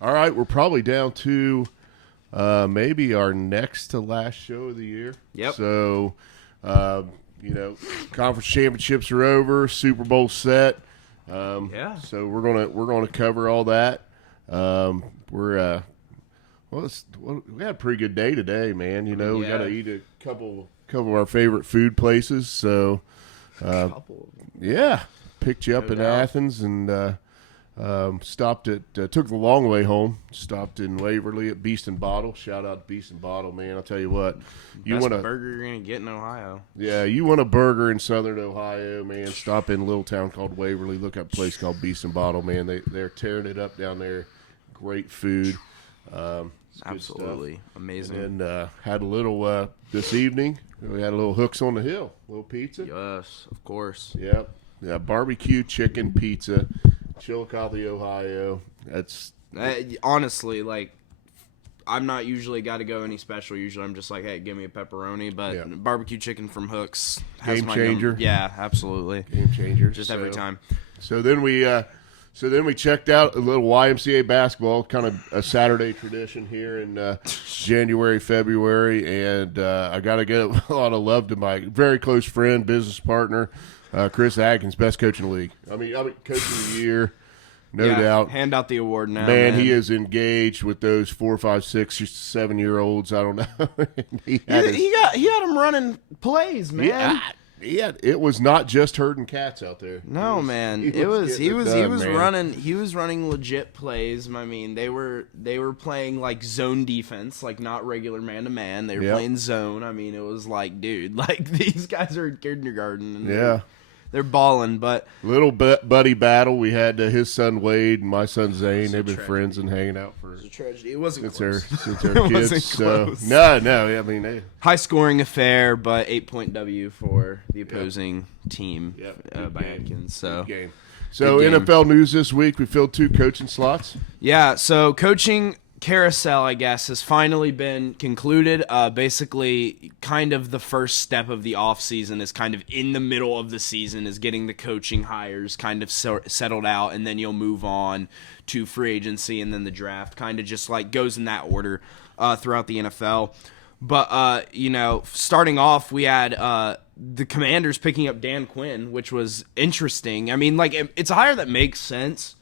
All right, we're probably down to maybe our next to last show of the year. Yep. So, conference championships are over, Super Bowl set. Yeah. So we're gonna cover all that. We had a pretty good day today, man. You know, we got to eat a couple of our favorite food places. So, picked you up in Athens and stopped at took the long way home. Stopped in Waverly at Beast and Bottle. Shout out to Beast and Bottle, man. I'll tell you what, you want a burger you're gonna get in Ohio. Yeah, you want a burger in Southern Ohio, man. Stop in a little town called Waverly. Look up a place called Beast and Bottle, man. They're tearing it up down there. Great food. Absolutely amazing. And had a little this evening. We had a little Hooks on the Hill, a little pizza. Yes, of course. Yep. Yeah, barbecue chicken pizza, Chillicothe, Ohio. That's honestly, like, I'm not usually got to go any special. Usually I'm just like, hey, give me a pepperoni. But barbecue chicken from Hooks has game changer. Yeah, absolutely. Game changer. Just every time. So then we checked out a little YMCA basketball, kind of a Saturday tradition here in January, February, and I got to give a lot of love to my very close friend, business partner, Chris Atkins, best coach in the league. I mean, coach of the year, no doubt. Hand out the award now, man. He is engaged with those 4, 5, 6, 7-year-olds. I don't know. he had him running plays, man. Yeah, it was not just herding cats out there. No, man. He was running legit plays. I mean, they were playing like zone defense, like not regular man to man. They were playing zone. I mean, it was like, dude, like these guys are in kindergarten. And they're balling, but little buddy battle. We had his son Wade and my son Zane. They've been friends and hanging out for. It was a tragedy. It wasn't close. Since it kids. wasn't close. No. I mean, high scoring affair, but 8-point W for the opposing team by Atkins. So good game. So NFL news this week: we filled 2 coaching slots. Yeah. So coaching carousel, I guess, has finally been concluded. Basically, kind of the first step of the offseason is kind of in the middle of the season is getting the coaching hires kind of settled out, and then you'll move on to free agency and then the draft. Kind of just like goes in that order throughout the NFL. But, starting off, we had the Commanders picking up Dan Quinn, which was interesting. I mean, like, it's a hire that makes sense.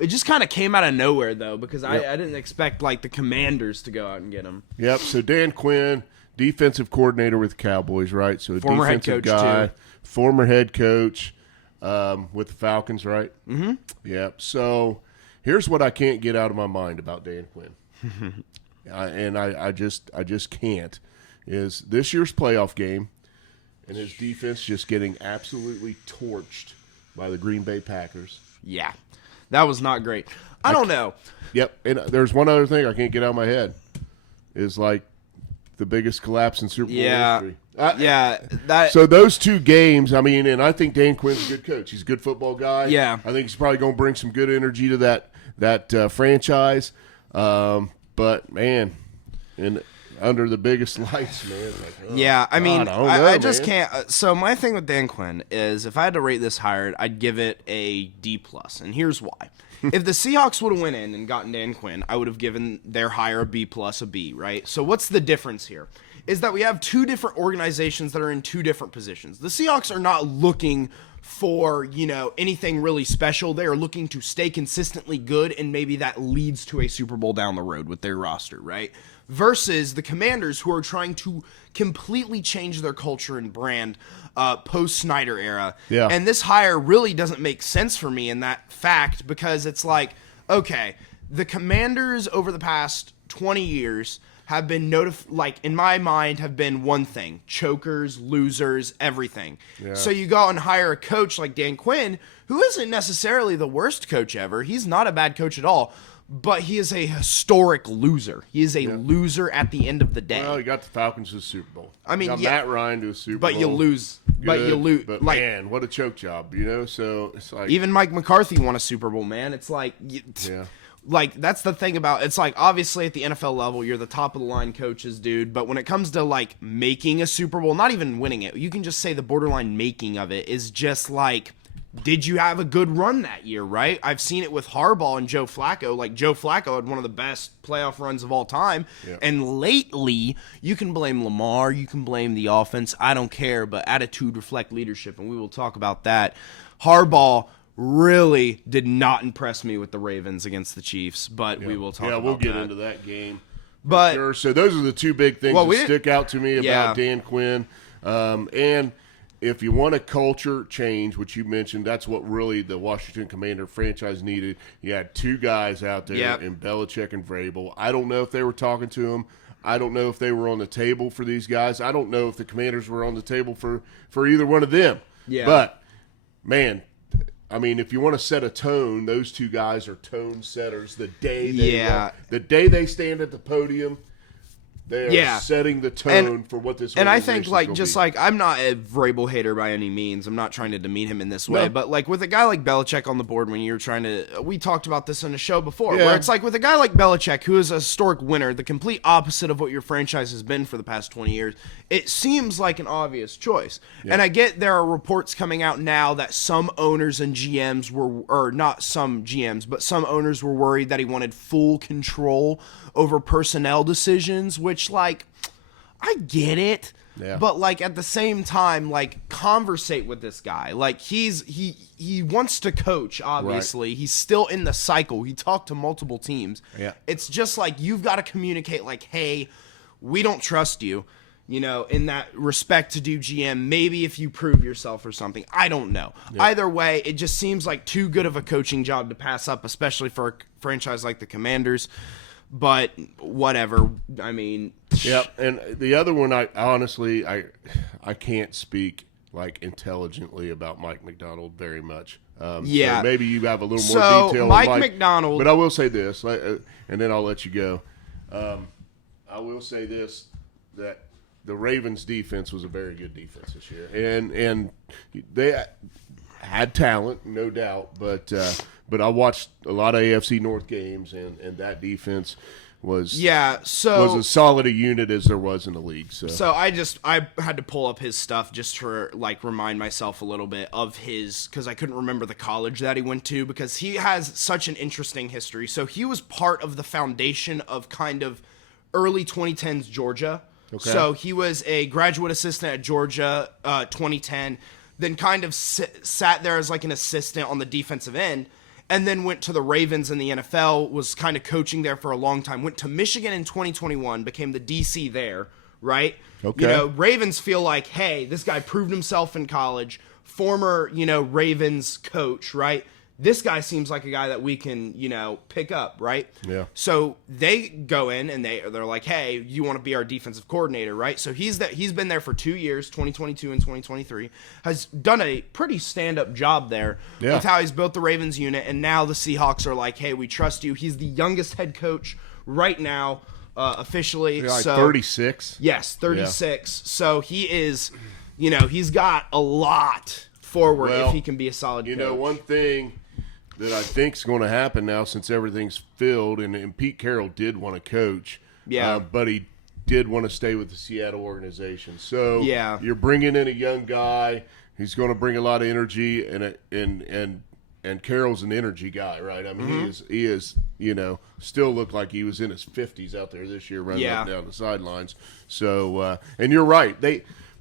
It just kind of came out of nowhere, though, because I didn't expect, like, the Commanders to go out and get him. Yep, so Dan Quinn, defensive coordinator with the Cowboys, right? So a former defensive head coach, guy, too. Former head coach with the Falcons, right? Mm-hmm. Yep, so here's what I can't get out of my mind about Dan Quinn. I just can't, is this year's playoff game and his defense just getting absolutely torched by the Green Bay Packers. Yeah. That was not great. I don't know. Yep. And there's one other thing I can't get out of my head. Is like the biggest collapse in Super Bowl history. So those 2 games, I mean, and I think Dan Quinn's a good coach. He's a good football guy. Yeah. I think he's probably going to bring some good energy to that franchise. But, man, under the biggest lights, man. Like, I just can't. So my thing with Dan Quinn is if I had to rate this hire, I'd give it a D+. And here's why. If the Seahawks would have went in and gotten Dan Quinn, I would have given their hire a B+, a B, right? So what's the difference here? Is that we have 2 different organizations that are in 2 different positions. The Seahawks are not looking for, anything really special. They are looking to stay consistently good, and maybe that leads to a Super Bowl down the road with their roster, right? Versus the Commanders, who are trying to completely change their culture and brand post-Snyder era. Yeah. And this hire really doesn't make sense for me in that fact, because it's like, okay, the Commanders over the past 20 years have been in my mind, have been one thing: chokers, losers, everything. Yeah. So you go and hire a coach like Dan Quinn, who isn't necessarily the worst coach ever. He's not a bad coach at all. But he is a historic loser. He is a loser at the end of the day. Well, you got the Falcons to the Super Bowl. I mean, you got Matt Ryan to a Super Bowl. But you lose. But like, man, what a choke job, So it's like even Mike McCarthy won a Super Bowl, man. It's like, like that's the thing about it's like obviously at the NFL level you're the top of the line coaches, dude. But when it comes to like making a Super Bowl, not even winning it, you can just say the borderline making of it is just like did you have a good run that year, right? I've seen it with Harbaugh and Joe Flacco. Like, Joe Flacco had one of the best playoff runs of all time. Yeah. And lately, you can blame Lamar, you can blame the offense. I don't care, but attitude reflect leadership, and we will talk about that. Harbaugh really did not impress me with the Ravens against the Chiefs, but we will talk about that. Yeah, we'll get into that game. But sure. So those are the two big things that stick out to me about Dan Quinn. And if you want a culture change, which you mentioned, that's what really the Washington Commander franchise needed. You had two guys out there in Belichick and Vrabel. I don't know if they were talking to him. I don't know if they were on the table for these guys. I don't know if the Commanders were on the table for either one of them. Yeah. But, man, I mean, if you want to set a tone, those two guys are tone setters. The day they stand at the podium, they are setting the tone for what this. And I think, I'm not a Vrabel hater by any means. I'm not trying to demean him in this way, but like with a guy like Belichick on the board, when you're trying to, we talked about this in a show before, where it's like with a guy like Belichick, who is a historic winner, the complete opposite of what your franchise has been for the past 20 years, it seems like an obvious choice. Yeah. And I get there are reports coming out now that some owners and GMs were, or not some GMs, but some owners were worried that he wanted full control over personnel decisions, which, like, I get it. Yeah. But, like, at the same time, like, conversate with this guy. Like, he wants to coach, obviously. Right. He's still in the cycle. He talked to multiple teams. Yeah. It's just like, you've got to communicate, like, hey, we don't trust you, you know, in that respect to do GM. Maybe if you prove yourself or something. I don't know. Yeah. Either way, it just seems like too good of a coaching job to pass up, especially for a franchise like the Commanders. But whatever. I mean, yeah. And the other one, I honestly can't speak like intelligently about Mike Macdonald very much. So maybe you have a little more detail. Mike Macdonald. But I will say this, and then I'll let you go. I will say this, that the Ravens' defense was a very good defense this year, and they had talent, no doubt, but I watched a lot of AFC North games, and that defense was as solid a unit as there was in the league. So I had to pull up his stuff just to like remind myself a little bit of his, because I couldn't remember the college that he went to, because he has such an interesting history. So he was part of the foundation of kind of early 2010s Georgia. Okay. So he was a graduate assistant at Georgia 2010, then kind of sat there as like an assistant on the defensive end, and then went to the Ravens in the NFL, was kind of coaching there for a long time, went to Michigan in 2021, became the DC there, right? Okay. You know, Ravens feel like, hey, this guy proved himself in college, former, you know, Ravens coach, right? This guy seems like a guy that we can, you know, pick up, right? Yeah. So they go in and they're like, hey, you want to be our defensive coordinator, right? So he's been there for 2 years, 2022 and 2023, has done a pretty stand-up job there with how he's built the Ravens unit, and now the Seahawks are like, hey, we trust you. He's the youngest head coach right now, officially. Like 36? Yes, 36. Yeah. So he is, you know, he's got a lot forward if he can be a solid coach. You know, one thing that I think is going to happen now, since everything's filled, and Pete Carroll did want to coach, but he did want to stay with the Seattle organization. So you're bringing in a young guy. He's going to bring a lot of energy, and Carroll's an energy guy, right? I mean, he is, you know, still looked like he was in his 50s out there this year running up and down the sidelines. So, and you're right.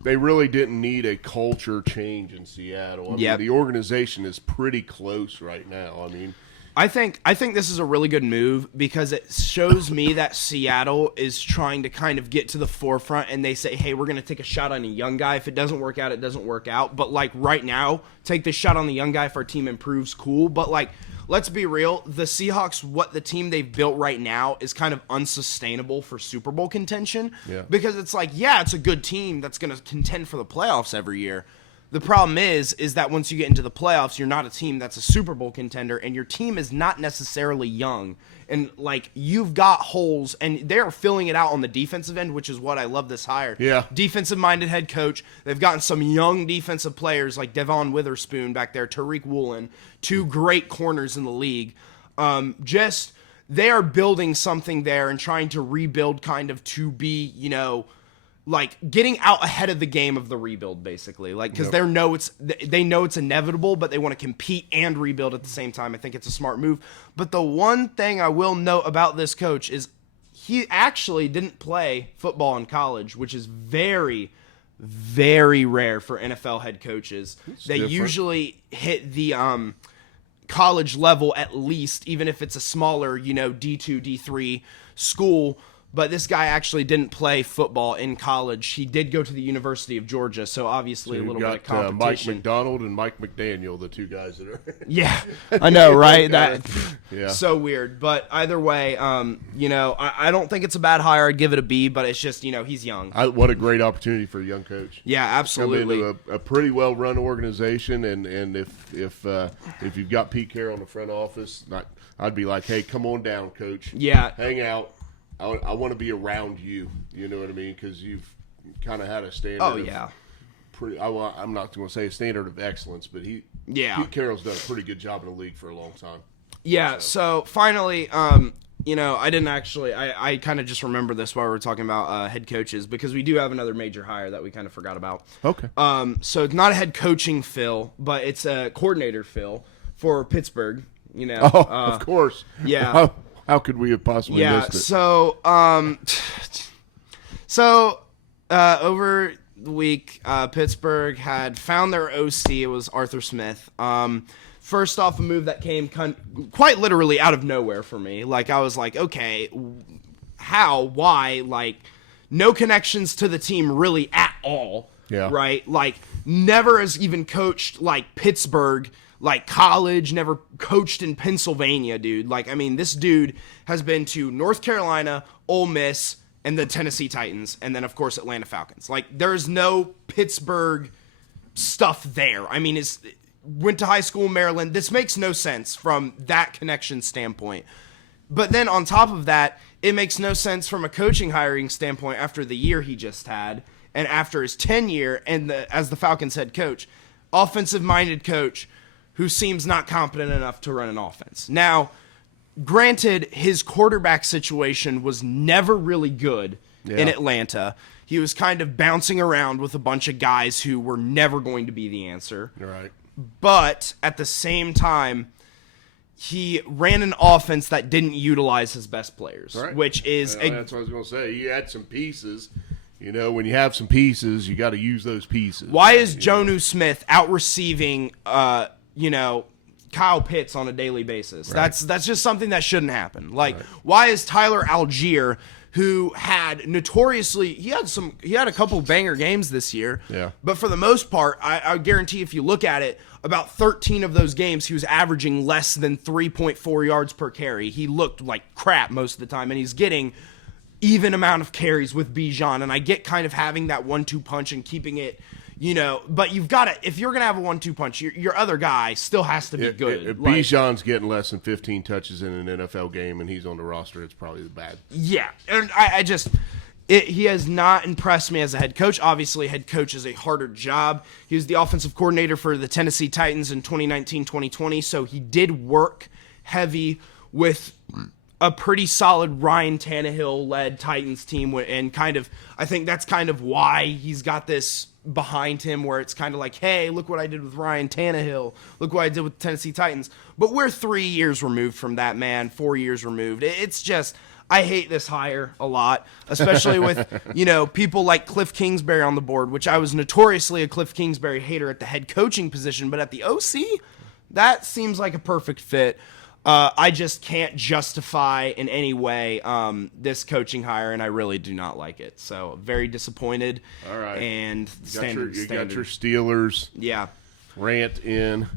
They really didn't need a culture change in Seattle. I mean, the organization is pretty close right now. I mean, I think this is a really good move, because it shows me that Seattle is trying to kind of get to the forefront, and they say, hey, we're going to take a shot on a young guy. If it doesn't work out, it doesn't work out. But like right now, take this shot on the young guy if our team improves, cool. But like, let's be real, the Seahawks, what the team they've built right now is kind of unsustainable for Super Bowl contention. Yeah. Because it's like, it's a good team that's going to contend for the playoffs every year. The problem is that once you get into the playoffs, you're not a team that's a Super Bowl contender, and your team is not necessarily young. And, like, you've got holes, and they're filling it out on the defensive end, which is what I love this hire. Yeah. Defensive-minded head coach. They've gotten some young defensive players like Devon Witherspoon back there, Tariq Woolen, two great corners in the league. They are building something there and trying to rebuild kind of to be, you know, like getting out ahead of the game of the rebuild, basically, like because they know it's inevitable, but they want to compete and rebuild at the same time. I think it's a smart move. But the one thing I will note about this coach is he actually didn't play football in college, which is very, very rare for NFL head coaches. They usually hit the college level at least, even if it's a smaller, D2, D3 school. But this guy actually didn't play football in college. He did go to the University of Georgia, so obviously a little bit of competition. Mike McDonald and Mike McDaniel, the two guys that are. Yeah, I know, right? So weird. But either way, I don't think it's a bad hire. I'd give it a B, but it's just, he's young. What a great opportunity for a young coach. Yeah, absolutely. Come into a pretty well-run organization, and if you've got Pete Carroll in the front office, I'd be like, hey, come on down, coach. Yeah. Hang out. I want to be around you. You know what I mean? Because you've kind of had a standard. Oh, yeah. I'm not going to say a standard of excellence, but Pete Carroll's done a pretty good job in the league for a long time. Yeah. So finally, I didn't actually. I kind of just remember this while we were talking about head coaches, because we do have another major hire that we kind of forgot about. Okay. So it's not a head coaching fill, but it's a coordinator fill for Pittsburgh. Of course. Yeah. How could we have possibly missed it? So over the week, Pittsburgh had found their OC. It was Arthur Smith. First off, a move that came quite literally out of nowhere for me. Like, I was like, okay, how, why? Like, no connections to the team really at all. Yeah. Right? Like, never has even coached, like, Pittsburgh, like college, never coached in Pennsylvania, dude. Like, I mean, this dude has been to North Carolina, Ole Miss, and the Tennessee Titans, and then, of course, Atlanta Falcons. Like, there's no Pittsburgh stuff there. I mean, went to high school in Maryland. This makes no sense from that connection standpoint. But then on top of that, it makes no sense from a coaching hiring standpoint after the year he just had and after his tenure as the Falcons head coach. Offensive-minded coach who seems not competent enough to run an offense. Now, granted, his quarterback situation was never really good in Atlanta. He was kind of bouncing around with a bunch of guys who were never going to be the answer. Right. But at the same time, he ran an offense that didn't utilize his best players, right. Which is... that's what I was going to say. You had some pieces. When you have some pieces, you got to use those pieces. Why is Jonnu Smith out-receiving... Kyle Pitts on a daily basis? Right. That's just something that shouldn't happen. Like, why is Tyler Algier, who had notoriously he had a couple banger games this year, but for the most part, I guarantee if you look at it, about 13 of those games he was averaging less than 3.4 yards per carry. He looked like crap most of the time, and he's getting even amount of carries with Bijan, and I get kind of having that 1-2 punch and keeping it. But you've got to, if you're going to have a 1-2 punch, your other guy still has to be good. If Bijan's getting less than 15 touches in an NFL game and he's on the roster, it's probably bad. Yeah, and he has not impressed me as a head coach. Obviously, head coach is a harder job. He was the offensive coordinator for the Tennessee Titans in 2019-2020, so he did work heavy with a pretty solid Ryan Tannehill-led Titans team, and I think that's kind of why he's got this behind him, where it's kind of like, hey, look what I did with Ryan Tannehill. Look what I did with the Tennessee Titans. But we're 3 years removed from that, man. 4 years removed. It's just, I hate this hire a lot, especially with, people like Cliff Kingsbury on the board, which I was notoriously a Cliff Kingsbury hater at the head coaching position, but at the OC, that seems like a perfect fit. I just can't justify in any way this coaching hire, and I really do not like it. So very disappointed. All right. And you got your Steelers. Yeah. Rant in.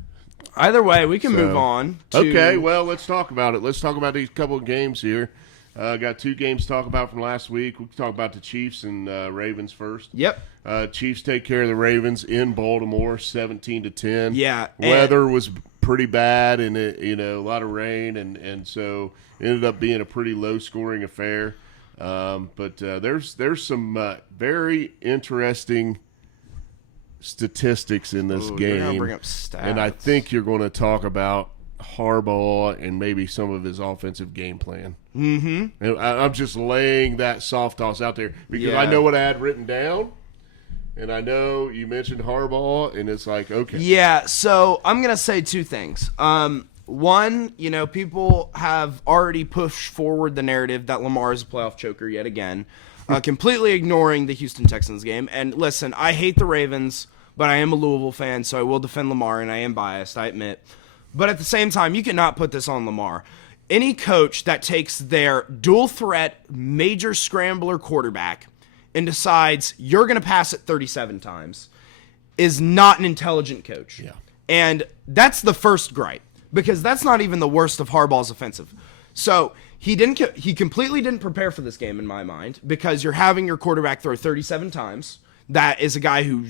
Either way, we can move on. Okay, well, let's talk about it. Let's talk about these couple of games here. Got 2 games to talk about from last week. We can talk about the Chiefs and Ravens first. Yep. Chiefs take care of the Ravens in Baltimore, 17-10. Yeah. Weather was pretty bad, and a lot of rain, and so it ended up being a pretty low-scoring affair. But there's some very interesting statistics in this game, bring up stats. and I think you're going to talk about Harbaugh and maybe some of his offensive game plan. Mm-hmm. And I'm just laying that soft toss out there because I know what I had written down. And I know you mentioned Harbaugh, and it's like, okay. Yeah, so I'm going to say two things. One, people have already pushed forward the narrative that Lamar is a playoff choker yet again, completely ignoring the Houston Texans game. And listen, I hate the Ravens, but I am a Louisville fan, so I will defend Lamar, and I am biased, I admit. But at the same time, you cannot put this on Lamar. Any coach that takes their dual threat, major scrambler quarterback and decides you're going to pass it 37 times is not an intelligent coach. Yeah. And that's the first gripe, because that's not even the worst of Harbaugh's offensive. So he completely didn't prepare for this game in my mind, because you're having your quarterback throw 37 times. That is a guy who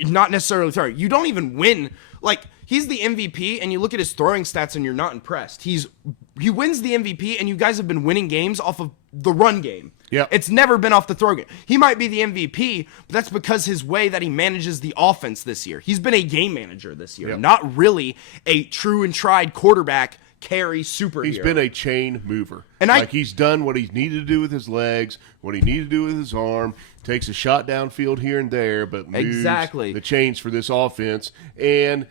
not necessarily throwing. You don't even win. Like, he's the MVP, and you look at his throwing stats and you're not impressed. He wins the MVP, and you guys have been winning games off of the run game. Yeah. It's never been off the throw game. He might be the MVP, but that's because his way that he manages the offense this year. He's been a game manager this year, not really a true and tried quarterback carry superhero. He's been a chain mover. And he's done what he needed to do with his legs, what he needed to do with his arm, takes a shot downfield here and there, but moves the chains for this offense, and,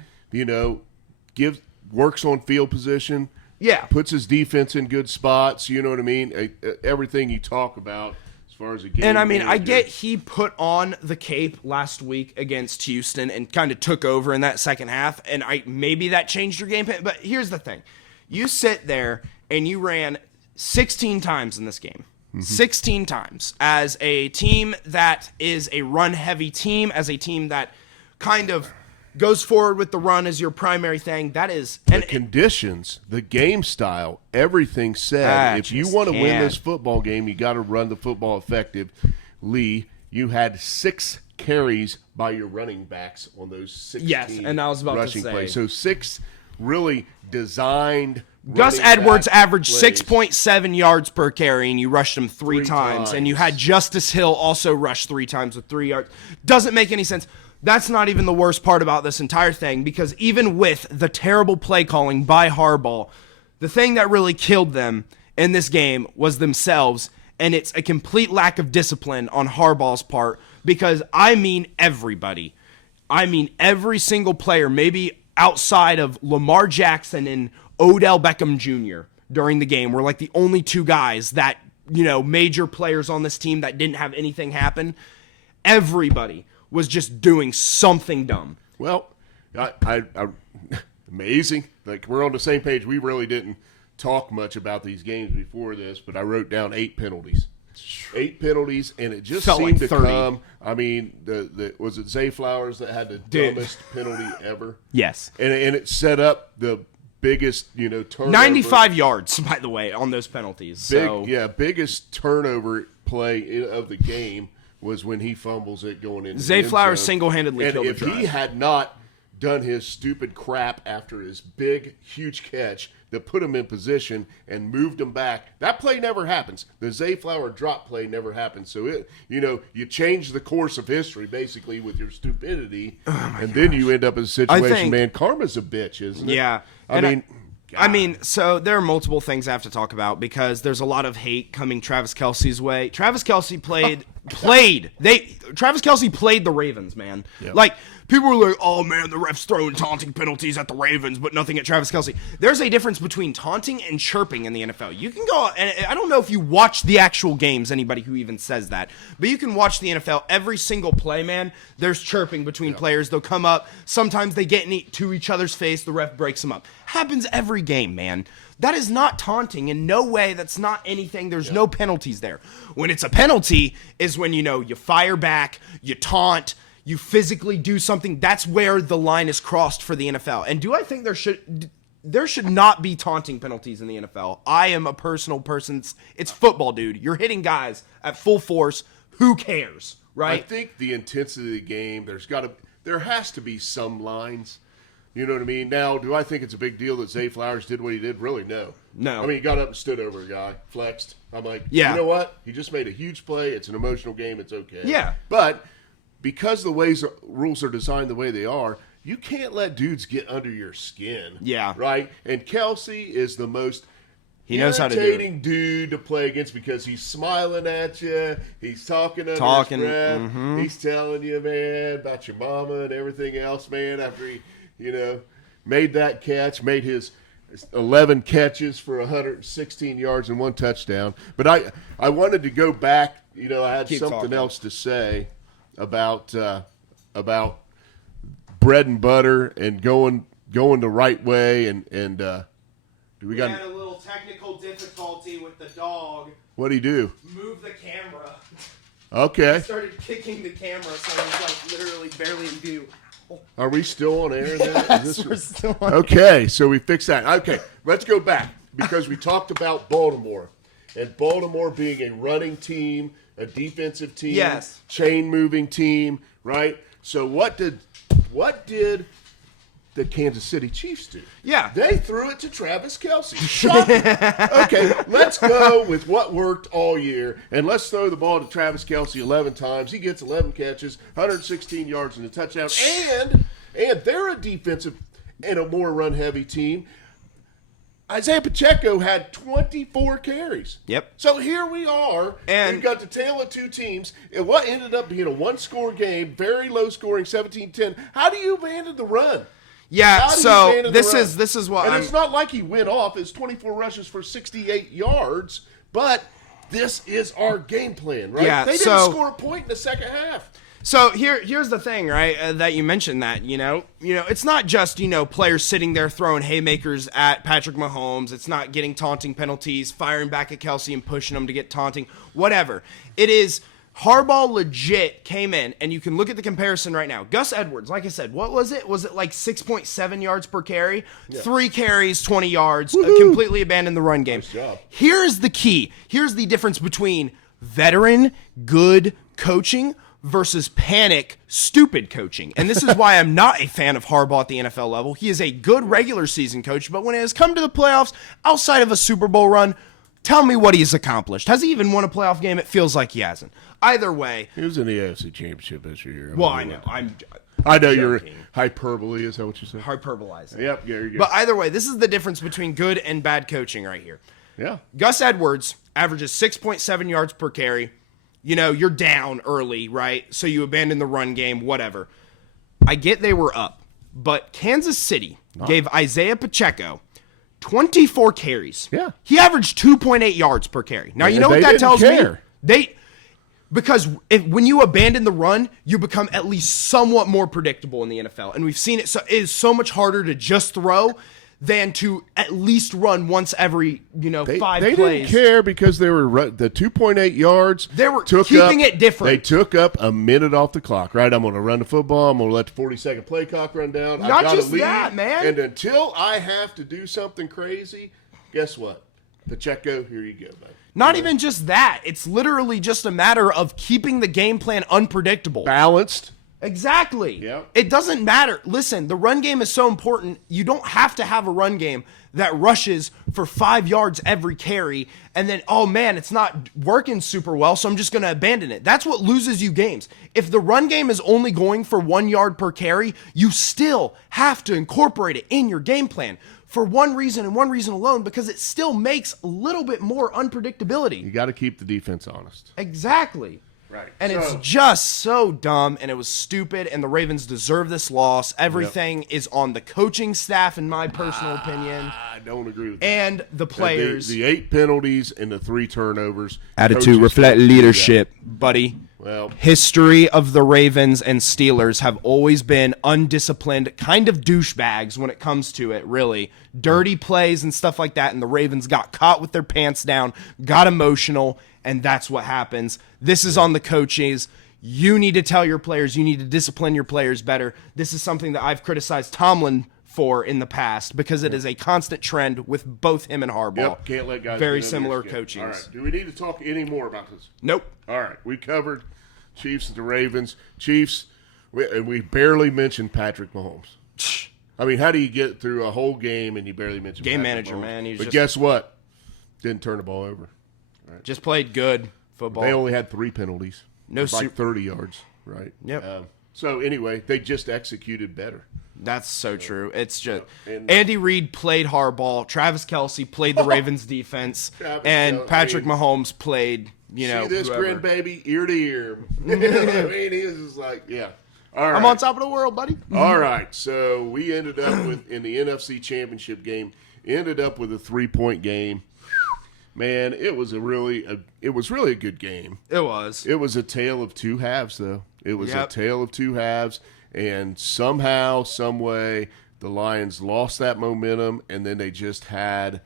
works on field position. Yeah. Puts his defense in good spots, you know what I mean? Everything you talk about as far as a game. And I get he put on the cape last week against Houston and kind of took over in that second half, and maybe that changed your game plan. But here's the thing. You sit there and you ran 16 times in this game. 16 times as a team that is a run-heavy team, as a team that kind of goes forward with the run as your primary thing. That is the conditions, the game style, everything said. If you want to win this football game, you got to run the football effectively. You had 6 carries by your running backs on those 16 yes, and I was about rushing to say. plays. So 6 really designed. Gus Edwards averaged 6.7 yards per carry, and you rushed him three times. And you had Justice Hill also rush 3 times with 3 yards. Doesn't make any sense. That's not even the worst part about this entire thing, because even with the terrible play calling by Harbaugh, the thing that really killed them in this game was themselves, and it's a complete lack of discipline on Harbaugh's part, because everybody. Every single player, maybe outside of Lamar Jackson and Odell Beckham Jr. during the game, were like the only 2 guys that, major players on this team that didn't have anything happen. Everybody was just doing something dumb. Well, I amazing. Like, we're on the same page. We really didn't talk much about these games before this, but I wrote down 8 penalties. 8 penalties, and it just seemed to come. I mean, was it Zay Flowers that had the dumbest penalty ever? Yes. And it set up the biggest, turnover. 95 yards, by the way, on those penalties. Biggest turnover play of the game was when he fumbles it going into Zay Flowers single-handedly killed the drive. And if he had not done his stupid crap after his big, huge catch that put him in position and moved him back, that play never happens. The Zay Flower drop play never happens. So, you change the course of history, basically, with your stupidity, then you end up in a situation, man, karma's a bitch, isn't it? Yeah. So there are multiple things I have to talk about, because there's a lot of hate coming Travis Kelce's way. Travis Kelce played the Ravens, man. Yep. Like, people were like, oh man, the refs throwing taunting penalties at the Ravens, but nothing at Travis Kelce. There's a difference between taunting and chirping in the NFL. You can go, and I don't know if you watch the actual games, anybody who even says that, but you can watch the NFL. Every single play, man, there's chirping between players. They'll come up. Sometimes they get to each other's face. The ref breaks them up. Happens every game, man. That is not taunting in no way. That's not anything. There's no penalties there. When it's a penalty is when, you fire back, you taunt, you physically do something. That's where the line is crossed for the NFL. And do I think there should not be taunting penalties in the NFL? I am a personal person. It's football, dude. You're hitting guys at full force. Who cares, right? I think the intensity of the game, there has to be some lines. You know what I mean? Now, do I think it's a big deal that Zay Flowers did what he did? Really, no. No. I mean, he got up and stood over a guy, flexed. I'm like, you know what? He just made a huge play. It's an emotional game. It's okay. Yeah. But because the rules are designed the way they are, you can't let dudes get under your skin. Yeah. Right? And Kelsey is the most He knows how to do it. irritating dude to play against because he's smiling at you. He's talking under his breath. Mm-hmm. He's telling you, man, about your mama and everything else, man, after he, made that catch, made his 11 catches for 116 yards and 1 touchdown. But I wanted to go back. I had Keep something talking. else to say about bread and butter and going the right way. And we got a little technical difficulty with the dog. What'd he do? Move the camera. Okay. Started kicking the camera, so I was literally barely in view. Are we still on air then? Yes, we're still on. Okay, so we fixed that. Okay, let's go back because we talked about Baltimore and Baltimore being a running team, a defensive team, Yes. chain moving team, right? So what did the Kansas City Chiefs do? Yeah. They threw it to Travis Kelce. Shocking. Okay, let's go with what worked all year, and let's throw the ball to Travis Kelce 11 times. He gets 11 catches, 116 yards, and a touchdown. And they're a defensive and a more run-heavy team. Isaiah Pacheco had 24 carries. Yep. So here we are. And we've got the tale of two teams. And what ended up being a one-score game, very low-scoring, 17-10. How do you abandon the run? Yeah, How do you so abandon the run? this is what And I'm, it's not like he went off. It's 24 rushes for 68 yards, but this is our game plan, right? Yeah, They didn't so- score a point in the second half. So here's the thing, right? That you mentioned that, it's not just, players sitting there throwing haymakers at Patrick Mahomes. It's not getting taunting penalties, firing back at Kelsey and pushing him to get taunting, whatever. It is Harbaugh legit came in, and you can look at the comparison right now. Gus Edwards, like I said, what was it? Was it like 6.7 yards per carry? Yeah. 3 carries, 20 yards, completely abandoned the run game. Nice job. Here's the key. Here's the difference between veteran, good coaching versus panic, stupid coaching. And this is why I'm not a fan of Harbaugh at the NFL level. He is a good regular season coach, but when it has come to the playoffs, outside of a Super Bowl run, tell me what he's accomplished. Has he even won a playoff game? It feels like he hasn't. Either way. He was in the AFC Championship this year. Well, I know. I know you're hyperbole. Is that what you said? Hyperbolizing. Yep, there you go. But either way, this is the difference between good and bad coaching right here. Yeah. Gus Edwards averages 6.7 yards per carry. You're down early, right? So you abandon the run game, whatever. I get they were up, but Kansas City gave Isaiah Pacheco 24 carries. Yeah. He averaged 2.8 yards per carry. Now, you know what they that didn't tells care. me? Because when you abandon the run, you become at least somewhat more predictable in the NFL. And we've seen it. So it is so much harder to just throw than to at least run once every, 5 They plays. didn't care because they were the 2.8 yards. They were keeping it different. They took up a minute off the clock, right? I'm going to run the football. I'm going to let the 40-second play clock run down. I've Not gotta just lead, that, man. And until I have to do something crazy, guess what? Pacheco, here you go, man. Not even just that. It's literally just a matter of keeping the game plan unpredictable. Balanced. Exactly. Yep. It doesn't matter. Listen, the run game is so important. You don't have to have a run game that rushes for 5 yards every carry and then, oh man, it's not working super well, so I'm just going to abandon it. That's what loses you games. If the run game is only going for 1 yard per carry, you still have to incorporate it in your game plan for one reason and one reason alone, because it still makes a little bit more unpredictability. You got to keep the defense honest. Exactly. Right. And So- it's just so dumb, and it was stupid, and the Ravens deserve this loss. Everything is on the coaching staff, in my personal opinion, I don't agree with that. and the players. The 8 penalties and the 3 turnovers. Attitude Coaches reflect can't do that. leadership, buddy. Well, History of the Ravens and Steelers have always been undisciplined, kind of douchebags when it comes to it, really. Dirty plays and stuff like that, and the Ravens got caught with their pants down, got emotional, and that's what happens. This is on the coaches. You need to tell your players, you need to discipline your players better. This is something that I've criticized Tomlin for in the past because it is a constant trend with both him and Harbaugh. yep, can't let guys Very get under similar your skin. coachings. All right. Do we need to talk any more about this? Nope. All right, we covered Chiefs and the Ravens. Chiefs, and we barely mentioned Patrick Mahomes. I mean, how do you get through a whole game and you barely mention Game Patrick manager, Mahomes? man. He's But just- guess what? Didn't turn the ball over. Just played good football. They only had 3 penalties. No It was like super- 30 yards, right? Yep. So anyway, they just executed better. That's so true. It's just and- Andy Reid played hardball. Travis Kelce played the Ravens defense, and Kelce, Patrick Mahomes played. You know, see this whoever. grin, baby, ear to ear. I mean, he was just like, yeah. All right. I'm on top of the world, buddy. All right. So we ended up with in the NFC Championship game. Ended up with a 3-point game. Man, it was really a good game. It was. It was a tale of two halves, though. It was Yep. a tale of two halves, and somehow, some way, the Lions lost that momentum, and then they just had,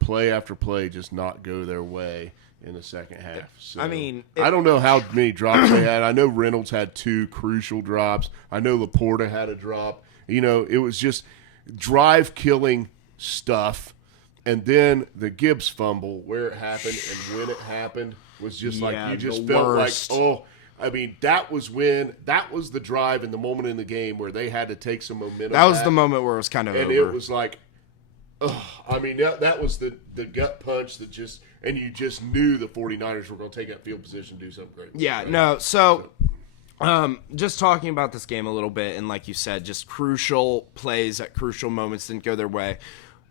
play after play just not go their way in the second half. So, I mean, I don't know how many drops they had. I know Reynolds had 2 crucial drops. I know Laporta had a drop. It was just drive-killing stuff. And then the Gibbs fumble, where it happened and when it happened, was just like you just the felt worst. like, oh, I mean, that was the drive and the moment in the game where they had to take some momentum. That was back. the moment where it was kind of And over. it was like, I mean, that was the gut punch that just, and you just knew the 49ers were going to take that field position and do something great. Yeah, no. So, just talking about this game a little bit, and like you said, just crucial plays at crucial moments didn't go their way.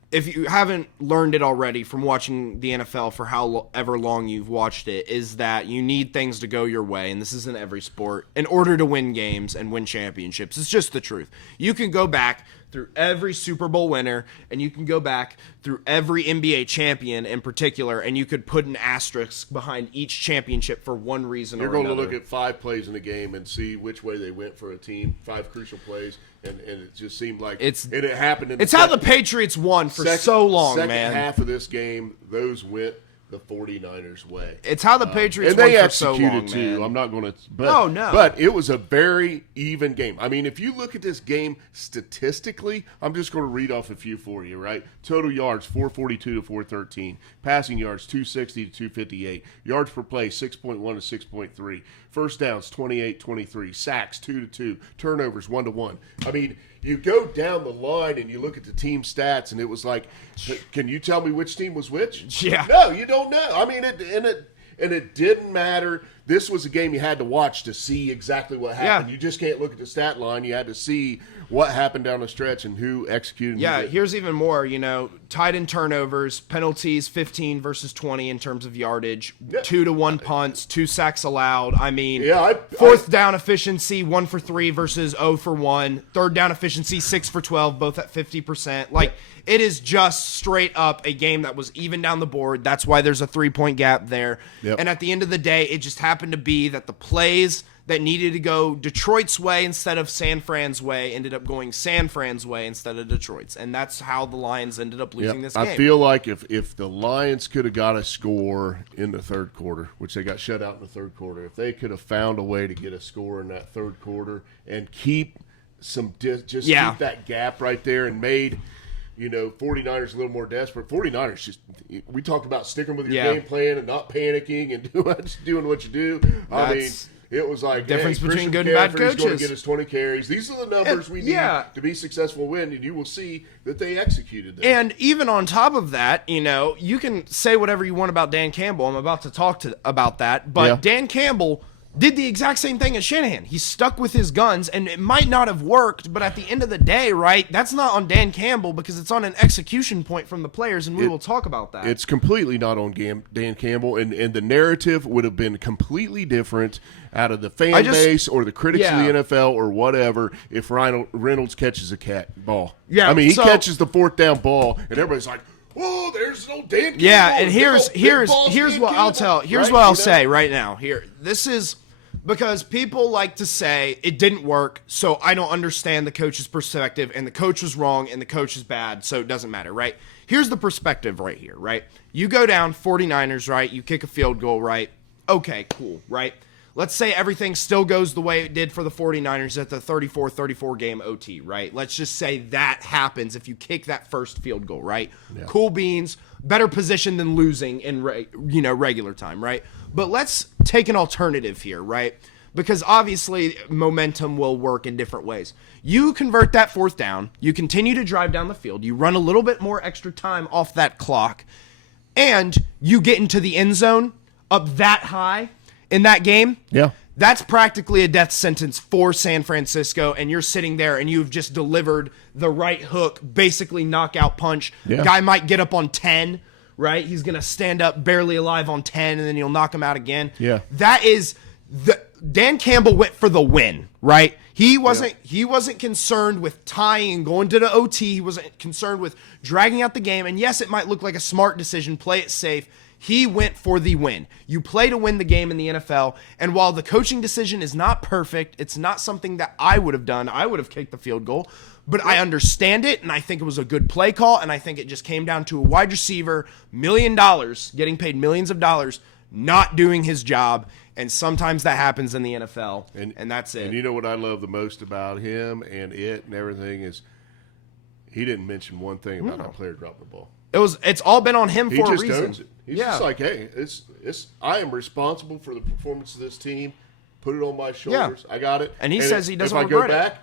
If you haven't learned it already from watching the NFL for however long you've watched it, is that you need things to go your way, and this is in every sport, in order to win games and win championships. It's just the truth. You can go back through every Super Bowl winner, and you can go back through every NBA champion in particular, and you could put an asterisk behind each championship for one reason You're or going another. to look at 5 plays in a game and see which way they went for a team, 5 crucial plays, and it just seemed like and it happened. It's how the Patriots won for so long, second man. half of this game, those went the 49ers' way. It's how the Patriots and they won for so long, executed too. man. I'm not going to. Oh, no. But it was a very even game. I mean, if you look at this game statistically, I'm just going to read off a few for you. Right, total yards 442 to 413, passing yards 260 to 258, yards per play 6.1 to 6.3, first downs 28-23, sacks 2 to 2, turnovers 1 to 1. I mean, you go down the line and you look at the team stats, and it was like, can you tell me which team was which? Yeah. No, you don't know. I mean, it didn't matter. This was a game you had to watch to see exactly what happened. Yeah. You just can't look at the stat line. You had to see what happened down the stretch and who executed. and who Yeah, didn't. here's even more, tied in turnovers, penalties 15 versus 20 in terms of yardage, 2 to 1 punts, 2 sacks allowed. I mean, fourth down efficiency 1 for 3 versus 0 for 1. Third down efficiency 6 for 12, both at 50%. Like, it is just straight up a game that was even down the board. That's why there's a 3-point gap there. Yep. And at the end of the day, it just happened to be that the plays that needed to go Detroit's way instead of San Fran's way ended up going San Fran's way instead of Detroit's. And that's how the Lions ended up losing this game. I feel like if the Lions could have got a score in the third quarter, which they got shut out in the third quarter, if they could have found a way to get a score in that third quarter and keep keep that gap right there and made 49ers a little more desperate. 49ers just, we talked about sticking with your game plan and not panicking and doing what you do. I mean, it was like difference between Christian good and bad McCaffrey's coaches. going to get us 20 carries. These are the numbers we need to be successful win, and you will see that they executed them. And even on top of that, you can say whatever you want about Dan Campbell. I'm about to talk about that, but Dan Campbell did the exact same thing as Shanahan. He stuck with his guns, and it might not have worked, but at the end of the day, right, that's not on Dan Campbell because it's on an execution point from the players, and we will talk about that. It's completely not on Dan Campbell, and the narrative would have been completely different out of the fan base or the critics of the NFL or whatever if Reynolds catches a ball. Yeah, I mean, he catches the fourth down ball, and everybody's like, "Oh, there's no Dan Campbell." Yeah, and here's what I'll say right now. Here, this is because people like to say it didn't work, so I don't understand the coach's perspective, and the coach was wrong, and the coach is bad, so it doesn't matter, right? Here's the perspective right here, right? You go down 49ers, right? You kick a field goal, right? Okay, cool, right? Let's say everything still goes the way it did for the 49ers at the 34-34 game OT, right? Let's just say that happens if you kick that first field goal, right? Yeah. Cool beans, better position than losing in regular time, right? But let's take an alternative here, right? Because obviously momentum will work in different ways. You convert that fourth down, you continue to drive down the field, you run a little bit more extra time off that clock, and you get into the end zone up that high in that game. Yeah. That's practically a death sentence for San Francisco, and you're sitting there and you've just delivered the right hook, basically knockout punch. Yeah. Guy might get up on 10, right? He's going to stand up barely alive on 10, and then you'll knock him out again. Yeah. That is Dan Campbell went for the win, right? He wasn't concerned with tying, going to the OT. He wasn't concerned with dragging out the game. And yes, it might look like a smart decision, play it safe. He went for the win. You play to win the game in the NFL. And while the coaching decision is not perfect, it's not something that I would have done. I would have kicked the field goal. But I understand it, and I think it was a good play call, and I think it just came down to a wide receiver, $1 million, getting paid millions of dollars, not doing his job. And sometimes that happens in the NFL, and that's it. And you know what I love the most about him and everything is he didn't mention one thing about a player dropping the ball. It's all been on him He for a just reason. owns it. He's just like, hey, I am responsible for the performance of this team. Put it on my shoulders. I got it. And he says he doesn't if I go regret it. back,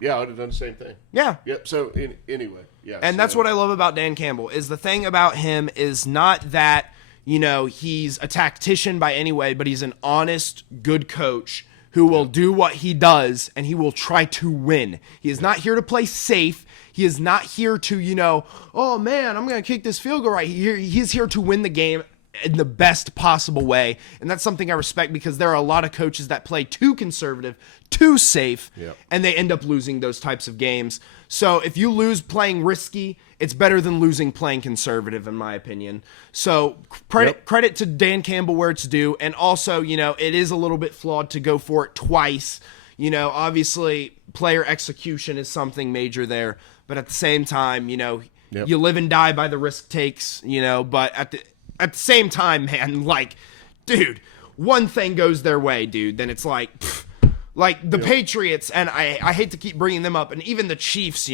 yeah, I would have done the same thing. Yeah. Yep. So anyway, yeah. And that's what I love about Dan Campbell is the thing about him is not that, he's a tactician by any way, but he's an honest, good coach who will do what he does and he will try to win. He is not here to play safe. He is not here to, oh man, I'm going to kick this field goal right here. He's here to win the game in the best possible way. And that's something I respect because there are a lot of coaches that play too conservative, too safe, and they end up losing those types of games. So if you lose playing risky, it's better than losing playing conservative, in my opinion. So credit to Dan Campbell where it's due. And also, it is a little bit flawed to go for it twice. Obviously, player execution is something major there. But at the same time, you live and die by the risk takes, but at the same time, man, like, dude, one thing goes their way, dude, then it's like the Patriots, and I hate to keep bringing them up, and even the Chiefs,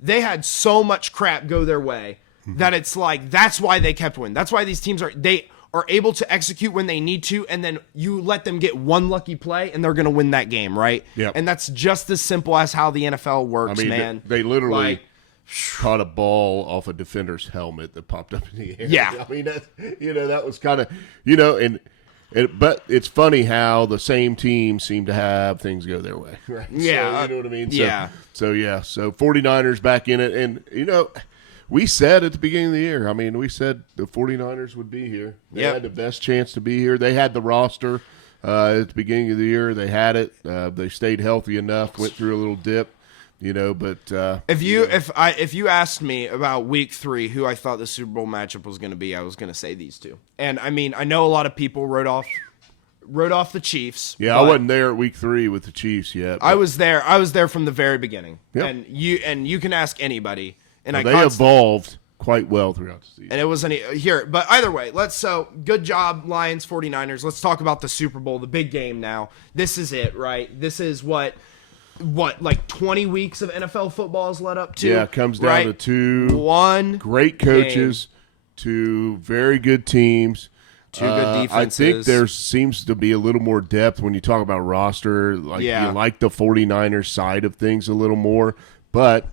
they had so much crap go their way that it's like, that's why they kept winning. That's why these teams are able to execute when they need to, and then you let them get one lucky play, and they're going to win that game, right? Yep. And that's just as simple as how the NFL works, man. They literally caught a ball off a defender's helmet that popped up in the air. Yeah. I mean, that was kind of, but it's funny how the same team seem to have things go their way, right? Yeah. So, you know what I mean? So 49ers back in it, and, we said at the beginning of the year, we said the 49ers would be here. They had the best chance to be here. They had the roster at the beginning of the year. They had it. They stayed healthy enough, went through a little dip, but if you asked me about week 3 who I thought the Super Bowl matchup was going to be, I was going to say these two. And I know a lot of people wrote off the Chiefs. Yeah, I wasn't there at week 3 with the Chiefs yet. I was there from the very beginning. Yep. And you can ask anybody. And they evolved quite well throughout the season. And it wasn't here. But either way, good job, Lions, 49ers. Let's talk about the Super Bowl, the big game now. This is it, right? This is what like 20 weeks of NFL football has led up to? Yeah, it comes down to two great coaches, two very good teams. Two good defenses. I think there seems to be a little more depth when you talk about roster. You like the 49ers side of things a little more, but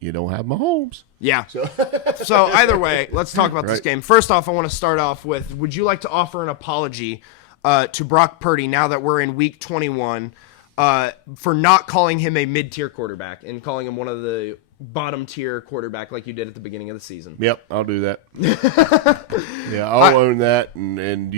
you don't have Mahomes. Yeah. So either way, let's talk about this game. First off, I want to start off with, would you like to offer an apology to Brock Purdy now that we're in week 21 for not calling him a mid-tier quarterback and calling him one of the bottom-tier quarterback like you did at the beginning of the season? Yep, I'll do that. Yeah, I'll own that. And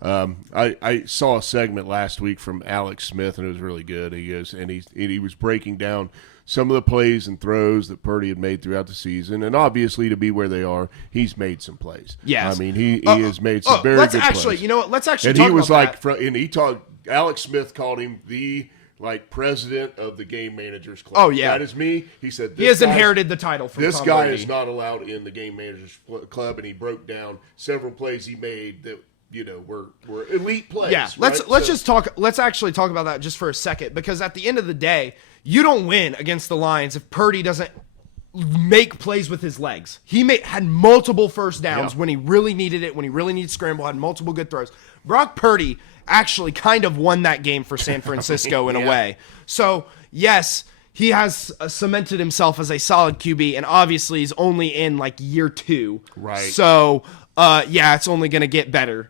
I saw a segment last week from Alex Smith, and it was really good. He was breaking down some of the plays and throws that Purdy had made throughout the season, and obviously to be where they are, he's made some plays. Yes. He has made some very good plays. You know what? Let's actually and talk he was about like, and he talked. Alex Smith called him the president of the Game Managers Club. Oh yeah, that is me. He said he has inherited the title from this Tom guy Brady. is not allowed in the Game Managers Club, and he broke down several plays he made that were elite plays. Yeah, let's actually talk about that just for a second, because at the end of the day, you don't win against the Lions if Purdy doesn't make plays with his legs. He had multiple first downs when he really needed it, when he really needed scramble, had multiple good throws. Brock Purdy actually kind of won that game for San Francisco in a way. So, yes, he has cemented himself as a solid QB, and obviously he's only in year 2. Right. So, it's only going to get better.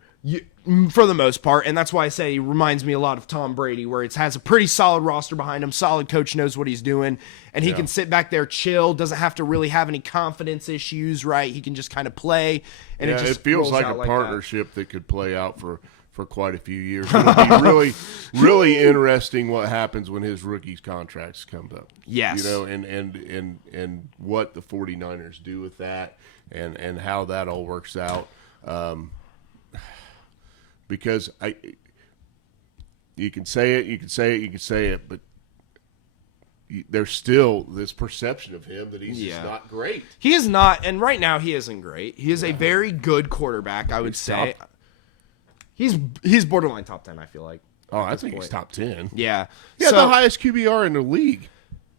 for the most part, and that's why I say he reminds me a lot of Tom Brady, where it has a pretty solid roster behind him, solid coach, knows what he's doing, and he can sit back there, chill, doesn't have to really have any confidence issues, right? He can just kind of play, and it feels like a partnership that could play out for quite a few years. It'll be really, really interesting what happens when his rookie contracts come up. Yes. And what the 49ers do with that and how that all works out. Because you can say it, but there's still this perception of him that he's just not great. He is not, and right now he isn't great. He is a very good quarterback, I would say. He's borderline top 10, I feel like. Oh, I think he's top 10. Yeah. He had the highest QBR in the league.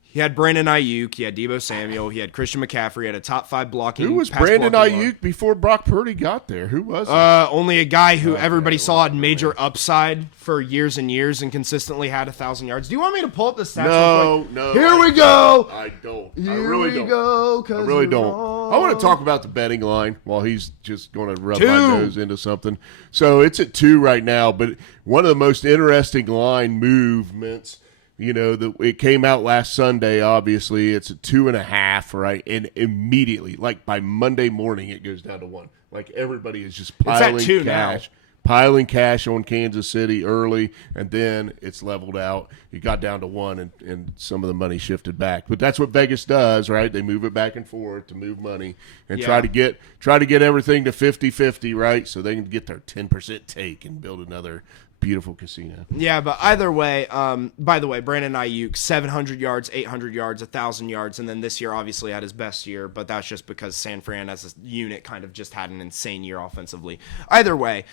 He had Brandon Ayuk. He had Deebo Samuel. He had Christian McCaffrey. He had a top 5 blocking. Who was Brandon Ayuk before Brock Purdy got there? Who was he? Only a guy who everybody saw had major upside for years and years and consistently had 1,000 yards. Do you want me to pull up the stats? No. Here we go. I don't. I really don't. I want to talk about the betting line while he's just going to rub my nose into something. So it's at 2 right now, but one of the most interesting line movements. It came out last Sunday, obviously. It's at 2.5, right? And immediately, like by Monday morning, it goes down to 1. Like everybody is just piling cash on Kansas City early, and then it's leveled out. It got down to 1, and some of the money shifted back. But that's what Vegas does, right? They move it back and forth to move money and try to get everything to 50-50, right? So they can get their 10% take and build another beautiful casino. Yeah, but either way, by the way, Brandon Ayuk, 700 yards, 800 yards, 1,000 yards, and then this year obviously had his best year, but that's just because San Fran as a unit kind of just had an insane year offensively. Either way,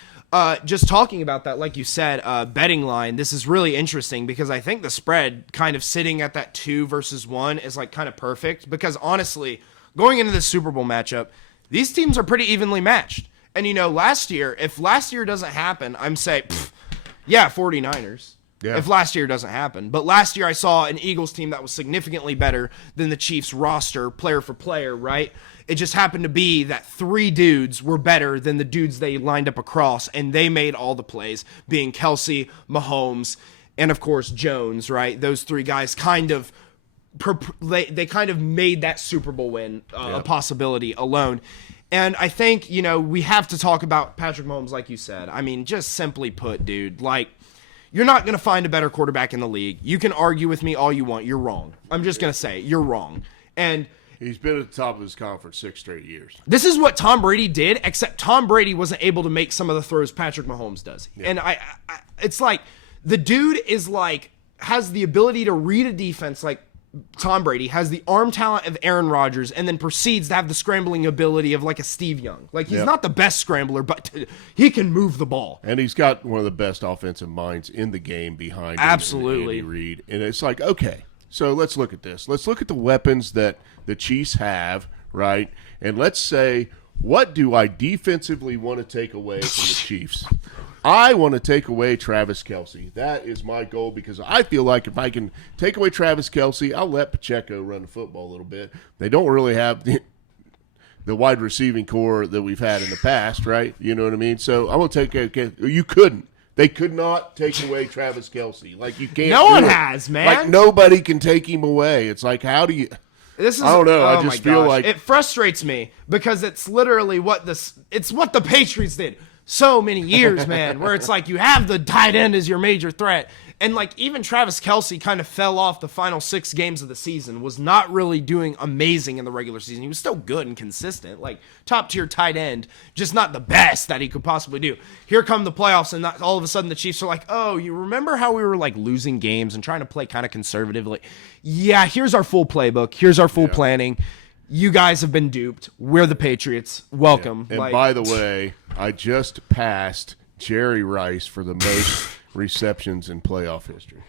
just talking about that, like you said, betting line, this is really interesting because I think the spread kind of sitting at that 2 versus 1 is like kind of perfect because honestly, going into the Super Bowl matchup, these teams are pretty evenly matched. And last year, if last year doesn't happen, I'm saying, 49ers. Yeah. If last year doesn't happen. But last year I saw an Eagles team that was significantly better than the Chiefs roster, player for player, right? It just happened to be that 3 dudes were better than the dudes they lined up across, and they made all the plays, being Kelsey, Mahomes, and of course Jones, right? Those 3 guys kind of they kind of made that Super Bowl win a possibility alone. And I think, we have to talk about Patrick Mahomes, like you said. I mean, just simply put, dude, like, you're not going to find a better quarterback in the league. You can argue with me all you want. You're wrong. I'm just going to say, you're wrong. And he's been at the top of his conference 6 straight years. This is what Tom Brady did, except Tom Brady wasn't able to make some of the throws Patrick Mahomes does. Yeah. And I it's like, the dude is like, has the ability to read a defense like Tom Brady, has the arm talent of Aaron Rodgers, and then proceeds to have the scrambling ability of like a Steve Young. Like, he's not the best scrambler, but he can move the ball. And he's got one of the best offensive minds in the game behind him. Absolutely. Andy Reid. And it's like, okay, so let's look at this. Let's look at the weapons that the Chiefs have, right? And let's say, what do I defensively want to take away from the Chiefs? I want to take away Travis Kelce. That is my goal because I feel like if I can take away Travis Kelce, I'll let Pacheco run the football a little bit. They don't really have the wide receiving core that we've had in the past, right? You know what I mean? So I will take – you couldn't. They could not take away Travis Kelce. Like, you can't. No one has, man. Like, nobody can take him away. It's like, how do you – I don't know. I just feel like it frustrates me because it's literally what the Patriots did so many years, man, where it's like you have the tight end as your major threat. And like even Travis Kelce kind of fell off the final 6 games of the season, was not really doing amazing in the regular season. He was still good and consistent, like top tier tight end, just not the best that he could possibly do. Here come the playoffs, and all of a sudden the Chiefs are like, oh, you remember how we were like losing games and trying to play kind of conservatively? Yeah, here's our full playbook. Here's our full planning. You guys have been duped. We're the Patriots. Welcome. Yeah. And by the way, I just passed Jerry Rice for the most receptions in playoff history.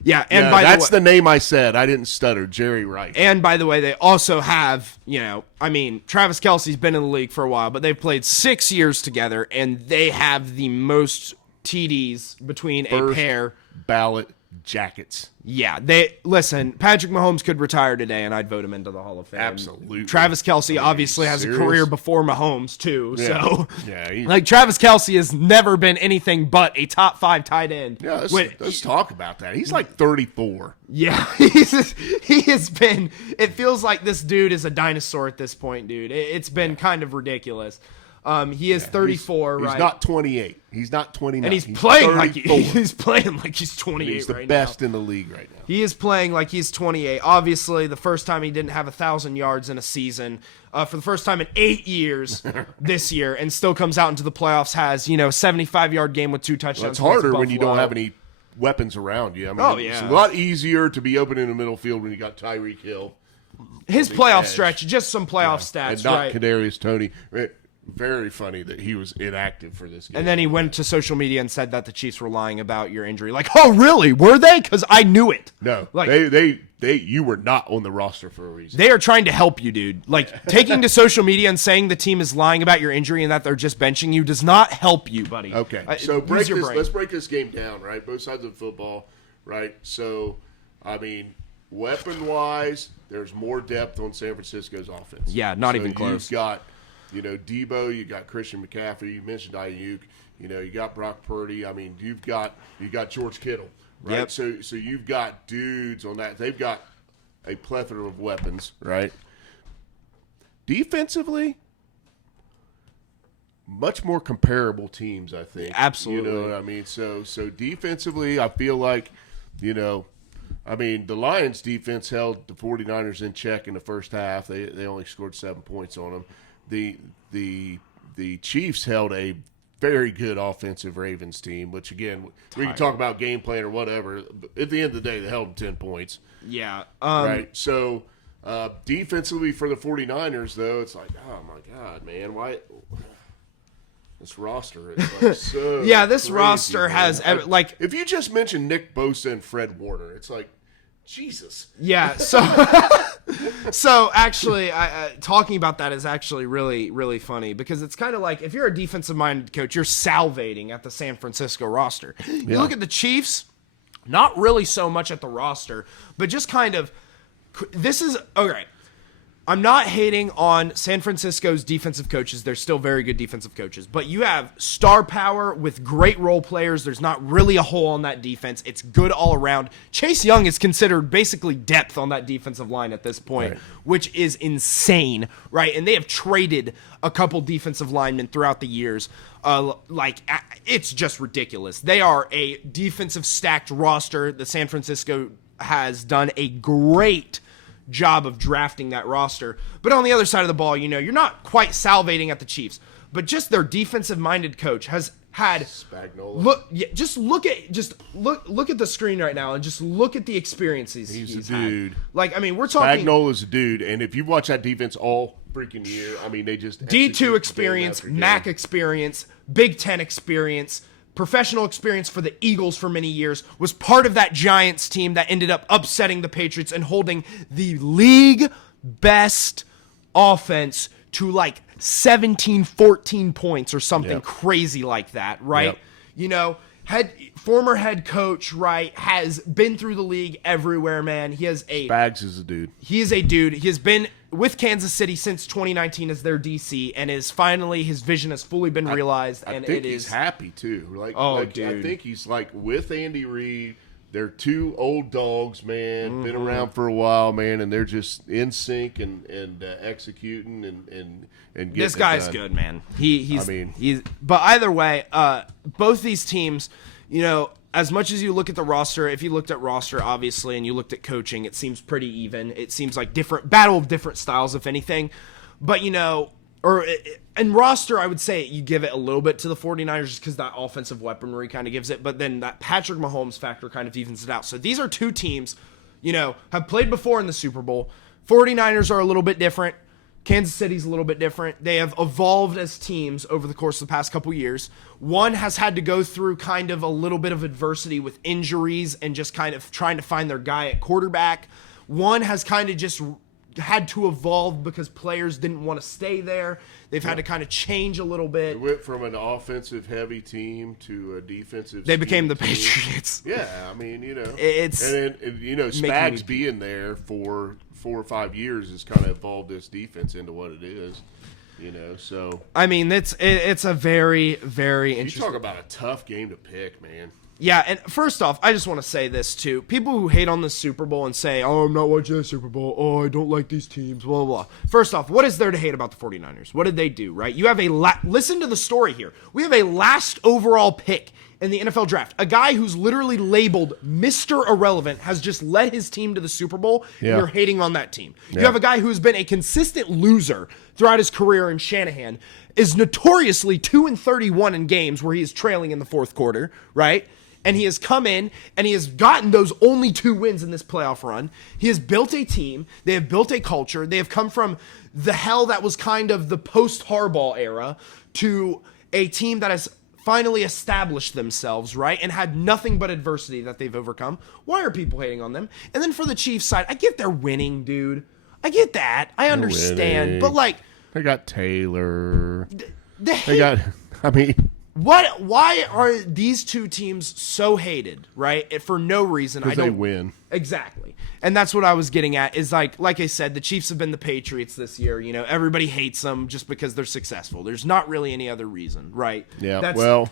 Yeah, and that's the name I said. I didn't stutter. Jerry Rice. And by the way, they also have, Travis Kelce's been in the league for a while, but they've played 6 years together, and they have the most TDs between a pair. Ballot jackets. Yeah, listen, Patrick Mahomes could retire today and I'd vote him into the Hall of Fame. Absolutely. Travis Kelce obviously has a career before Mahomes too. Yeah. So Yeah, like Travis Kelce has never been anything but a top 5 tight end. Yeah, let's talk about that. He's like 34. Yeah, he has been, it feels like this dude is a dinosaur at this point, dude. It's been kind of ridiculous. He is 34, right? He's not 28. He's not 29. And he's 34. playing like he's 28 He's the right best now. in the league right now. He is playing like he's 28. Obviously, the first time he didn't have 1,000 yards in a season for the first time in 8 years this year, and still comes out into the playoffs, has 75-yard game with 2 touchdowns. Well, it's harder when you don't have any weapons around you. I mean, it's a lot easier to be open in the middle field when you got Tyreek Hill. His playoff stretch, just some playoff stats, and not right? Kadarius Toney. Very funny that he was inactive for this game. And then he went to social media and said that the Chiefs were lying about your injury. Like, oh, really? Were they? Because I knew it. No, like you were not on the roster for a reason. They are trying to help you, dude. Like, taking to social media and saying the team is lying about your injury and that they're just benching you does not help you, buddy. Okay, so let's break this game down, right? Both sides of football, right? So, I mean, weapon-wise, there's more depth on San Francisco's offense. Yeah, not even close. You've got Debo, you got Christian McCaffrey, you mentioned Ayuk, you got Brock Purdy. I mean, you got George Kittle, right? Yep. So you've got dudes on that. They've got a plethora of weapons, right? Defensively, much more comparable teams, I think. Absolutely. You know what I mean? So defensively, I feel like, I mean, the Lions' defense held the 49ers in check in the first half. They only scored 7 points on them. The Chiefs held a very good offensive Ravens team, which, again, we can talk about game plan or whatever. But at the end of the day, they held them 10 points. Yeah. Right? So, defensively for the 49ers, though, it's like, oh, my God, man, why – this roster is like so yeah, this crazy, roster man. has like if you just mention Nick Bosa and Fred Warner, it's like Jesus. Yeah, so actually, talking about that is actually really, really funny because it's kind of like if you're a defensive-minded coach, you're salivating at the San Francisco roster. You look at the Chiefs, not really so much at the roster, but just kind of this is okay. I'm not hating on San Francisco's defensive coaches. They're still very good defensive coaches. But you have star power with great role players. There's not really a hole on that defense. It's good all around. Chase Young is considered basically depth on that defensive line at this point, right, which is insane, right? And they have traded a couple defensive linemen throughout the years. It's just ridiculous. They are a defensive stacked roster. The San Francisco has done a great job of drafting that roster. But on the other side of the ball, you're not quite salivating at the Chiefs, but just their defensive-minded coach has had Spagnuolo. Look at the screen right now and just look at the experiences he's a dude. Had. Like, I mean, we're talking Spagnuolo's a dude, and if you watch that defense all freaking year, I mean, they just D2 experience, MAC experience, Big Ten experience, professional experience for the Eagles for many years, was part of that Giants team that ended up upsetting the Patriots and holding the league best offense to like 17, 14 points or something crazy like that, right? Yep. Former head coach, right, has been through the league everywhere, man. Spags is a dude. He is a dude. He has been with Kansas City since 2019 as their DC, and his vision has fully been realized. I think he's happy too. Dude. I think he's like with Andy Reid. They're two old dogs, man. Mm-hmm. Been around for a while, man, and they're just in sync and executing and getting this guy's done. Good, man. But either way, both these teams, as much as you look at the roster, if you looked at roster, obviously, and you looked at coaching, it seems pretty even. It seems like battle of different styles, if anything. But, in roster, I would say you give it a little bit to the 49ers just because that offensive weaponry kind of gives it. But then that Patrick Mahomes factor kind of evens it out. So these are two teams, have played before in the Super Bowl. 49ers are a little bit different. Kansas City's a little bit different. They have evolved as teams over the course of the past couple years. One has had to go through kind of a little bit of adversity with injuries and just kind of trying to find their guy at quarterback. One has kind of just had to evolve because players didn't want to stay there. They've had to kind of change a little bit. They went from an offensive-heavy team to a defensive. They became the team. Patriots. Yeah, I mean, It's and then, Spags being there for 4 or 5 years has kind of evolved this defense into what it is. So I mean, it's a very, very interesting. You talk about a tough game to pick, man. Yeah, and first off, I just want to say this too. People who hate on the Super Bowl and say, "Oh, I'm not watching the Super Bowl. Oh, I don't like these teams." Blah blah. First off, what is there to hate about the 49ers? What did they do? Right? You have listen to the story here. We have a last overall pick in the NFL draft. A guy who's literally labeled Mr. Irrelevant has just led his team to the Super Bowl, and you're hating on that team. You have a guy who's been a consistent loser throughout his career in Shanahan, is notoriously 2-31 in games where he is trailing in the fourth quarter, right? And he has come in and he has gotten those only 2 wins in this playoff run. He has built a team. They have built a culture. They have come from the hell that was kind of the post-Harbaugh era to a team that has finally established themselves, right? And had nothing but adversity that they've overcome. Why are people hating on them? And then for the Chiefs side, I get they're winning, dude. I get that. I understand. But like, they got Taylor. They got, I mean... Why are these two teams so hated, right? For no reason. Because they win. Exactly. And that's what I was getting at is like I said, the Chiefs have been the Patriots this year. Everybody hates them just because they're successful. There's not really any other reason, right? Yeah, well,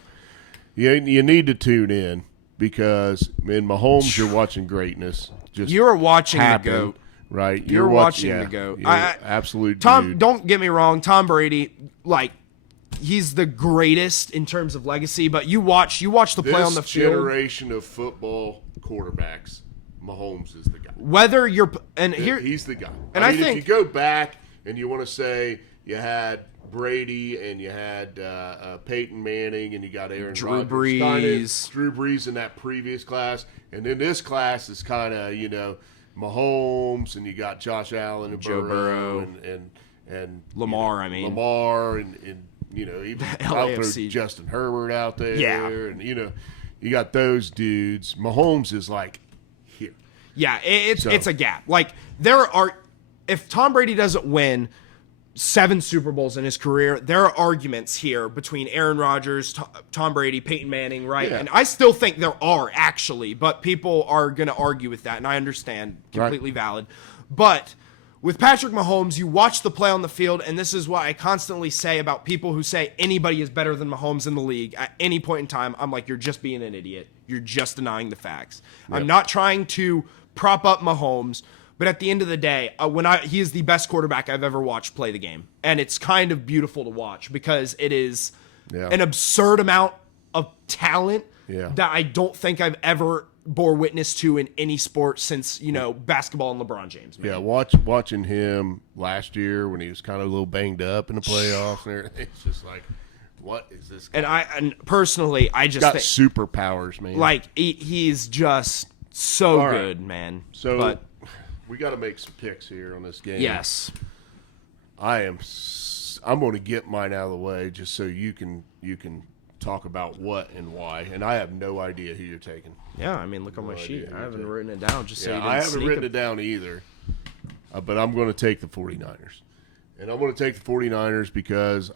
you need to tune in because in Mahomes, you're watching greatness. You're watching the GOAT. Right? You're watching the GOAT. Absolute dude. Don't get me wrong. Tom Brady, he's the greatest in terms of legacy, but you watch the play on the field. This generation of football quarterbacks, Mahomes is the guy. Whether you're he's the guy. And I mean, think if you go back and you want to say you had Brady and you had Peyton Manning and you got Aaron Drew Rodgers, Drew Brees in that previous class, and then this class is kind of Mahomes and you got Josh Allen and Joe Burrow and Lamar. Lamar and even I'll throw Justin Herbert out there. Yeah. And, you got those dudes. Mahomes is like here. Yeah, it's a gap. If Tom Brady doesn't win 7 Super Bowls in his career, there are arguments here between Aaron Rodgers, Tom Brady, Peyton Manning, right? Yeah. And I still think there are, actually, but people are going to argue with that, and I understand. Completely valid. But with Patrick Mahomes, you watch the play on the field, and this is what I constantly say about people who say anybody is better than Mahomes in the league. At any point in time, I'm like, you're just being an idiot. You're just denying the facts. Yep. I'm not trying to prop up Mahomes, but at the end of the day, he is the best quarterback I've ever watched play the game. And it's kind of beautiful to watch because it is an absurd amount of talent that I don't think I've ever bore witness to in any sport since, basketball and LeBron James. Man. Yeah, watching him last year when he was kind of a little banged up in the playoffs and everything, it's just like, what is this guy? And personally, I just got superpowers, man. Like, he's just so good, man. So we got to make some picks here on this game. Yes. I'm going to get mine out of the way just so you can talk about what and why, and I have no idea who you're taking. Yeah, I mean, look on my sheet. I haven't written it down just so you didn't I haven't written it down either, but I'm going to take the 49ers. And I'm going to take the 49ers because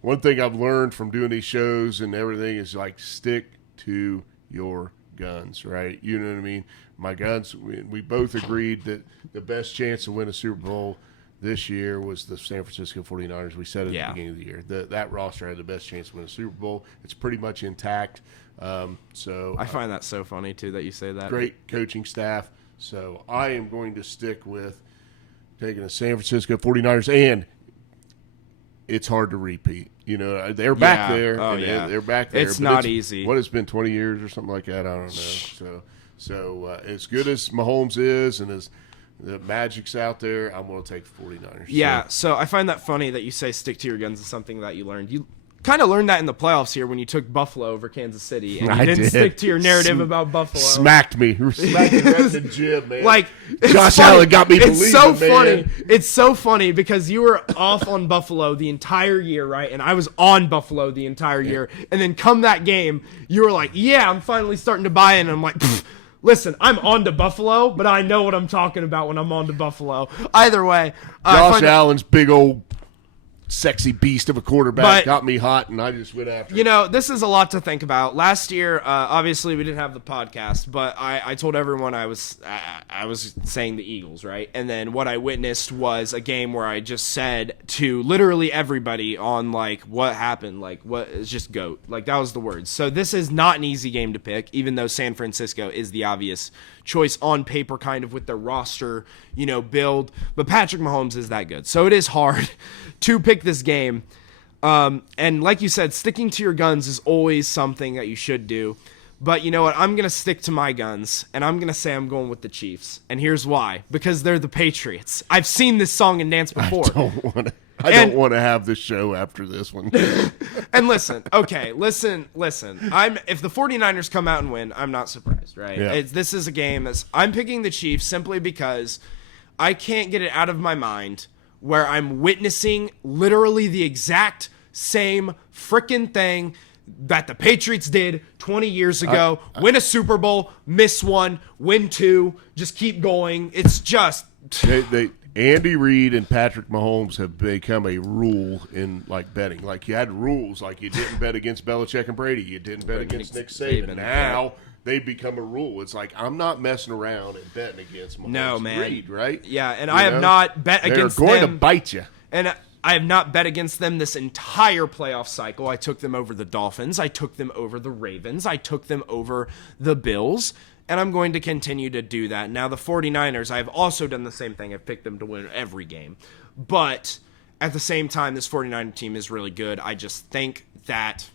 one thing I've learned from doing these shows and everything is stick to your guns, right? You know what I mean? My guns, we both agreed that the best chance to win a Super Bowl this year was the San Francisco 49ers. We said it at the beginning of the year. That roster had the best chance to win a Super Bowl. It's pretty much intact. So I find that so funny, too, that you say that. Great coaching staff. So I am going to stick with taking the San Francisco 49ers, and it's hard to repeat. They're back there. Oh, yeah. They're back there. It's not easy. What, it's been 20 years or something like that? I don't know. So as good as Mahomes is and as the Magic's out there, I'm going to take the 49ers. Yeah, so I find that funny that you say stick to your guns is something that you learned. You kind of learned that in the playoffs here when you took Buffalo over Kansas City, and you didn't stick to your narrative about Buffalo. Smacked me right in the gym, man. Josh Allen got me believing, It's so funny. Man. It's so funny because you were off on Buffalo the entire year, right? And I was on Buffalo the entire year. And then come that game, you were like, yeah, I'm finally starting to buy in. And I'm like, Listen, I'm on to Buffalo, but I know what I'm talking about when I'm on to Buffalo. Either way, Josh Allen's big old sexy beast of a quarterback But- got me hot, and I just went after you him. know, this is a lot to think about. Last year, obviously, we didn't have the podcast, but I told everyone I was saying the Eagles, right? And then what I witnessed was a game where I just said to literally everybody on, like, what happened, like, what is just GOAT. Like, that was the words. So this is not an easy game to pick, even though San Francisco is the obvious choice on paper, kind of with their roster, you know, build. But Patrick Mahomes is that good. So it is hard to pick this game. And like you said, sticking to your guns is always something that you should do. But you know what? I'm going to stick to my guns, and I'm going to say I'm going with the Chiefs. And here's why. Because they're the Patriots. I've seen this song and dance before. I don't want to have this show after this one. And listen, okay, listen. If the 49ers come out and win, I'm not surprised, right? Yeah. This is a game I'm picking the Chiefs simply because I can't get it out of my mind where I'm witnessing literally the exact same freaking thing that the Patriots did 20 years ago. Win a Super Bowl, miss one, win two, just keep going. It's just Andy Reid and Patrick Mahomes have become a rule in like betting. Like you had rules, like you didn't bet against Belichick and Brady, you didn't bet against Nick Saban. Now they become a rule. It's like I'm not messing around and betting against Mahomes and Reid, right? Yeah, and I have not bet against them. They're going to bite you. And I have not bet against them this entire playoff cycle. I took them over the Dolphins. I took them over the Ravens. I took them over the Bills. And I'm going to continue to do that. Now, the 49ers, I've also done the same thing. I've picked them to win every game. But at the same time, this 49er team is really good. I just think that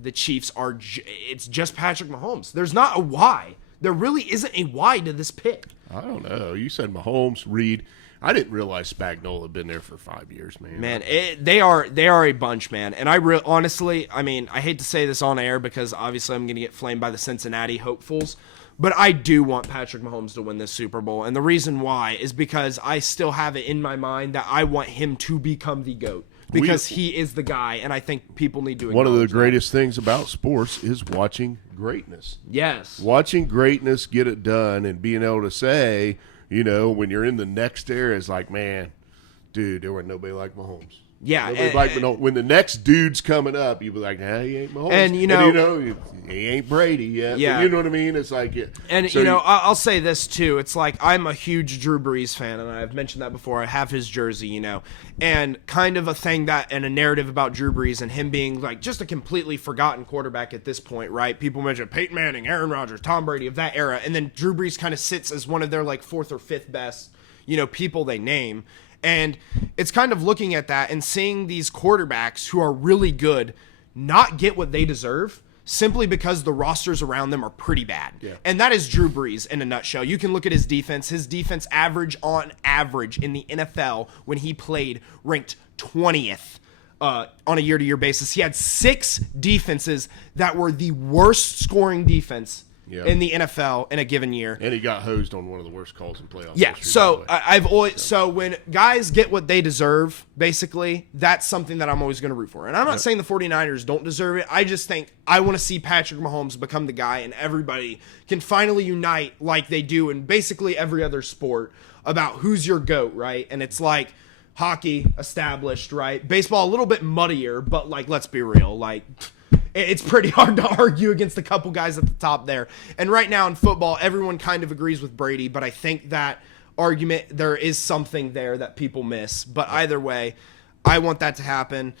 the Chiefs it's just Patrick Mahomes. There's not a why. There really isn't a why to this pick. I don't know. You said Mahomes, Reid. I didn't realize Spagnuolo had been there for 5 years, man. Man, they are a bunch, man. And honestly, I mean, I hate to say this on air because obviously I'm going to get flamed by the Cincinnati hopefuls, but I do want Patrick Mahomes to win this Super Bowl. And the reason why is because I still have it in my mind that I want him to become the GOAT because he is the guy, and I think people need to acknowledge one of the that. greatest things about sports is watching greatness. Yes. Watching greatness get it done and being able to say, you know, when you're in the next era, it's like, man, dude, there wasn't nobody like Mahomes. Yeah. When the next dude's coming up, you'll be like, nah, he ain't Mahomes. And, he ain't Brady yet. Yeah. But you know what I mean? It's like, and, so I'll say this, too. It's like I'm a huge Drew Brees fan, and I've mentioned that before. I have his jersey, you know. And kind of a thing and a narrative about Drew Brees and him being, like, just a completely forgotten quarterback at this point, right? People mention Peyton Manning, Aaron Rodgers, Tom Brady of that era. And then Drew Brees kind of sits as one of their, like, fourth or fifth best, you know, people they name. And it's kind of looking at that and seeing these quarterbacks who are really good not get what they deserve simply because the rosters around them are pretty bad. Yeah. And that is Drew Brees in a nutshell. You can look at his defense. His defense on average in the NFL when he played ranked 20th on a year-to-year basis. He had 6 defenses that were the worst scoring defense in the NFL in a given year. And he got hosed on one of the worst calls in playoffs. Yeah, so so when guys get what they deserve, basically, that's something that I'm always going to root for. And I'm not saying the 49ers don't deserve it. I just think I want to see Patrick Mahomes become the guy, and everybody can finally unite like they do in basically every other sport about who's your GOAT, right? And it's like hockey, established, right? Baseball, a little bit muddier, but like, let's be real, like, it's pretty hard to argue against a couple guys at the top there. And right now in football, everyone kind of agrees with Brady, but I think that argument, there is something there that people miss. But either way, I want that to happen.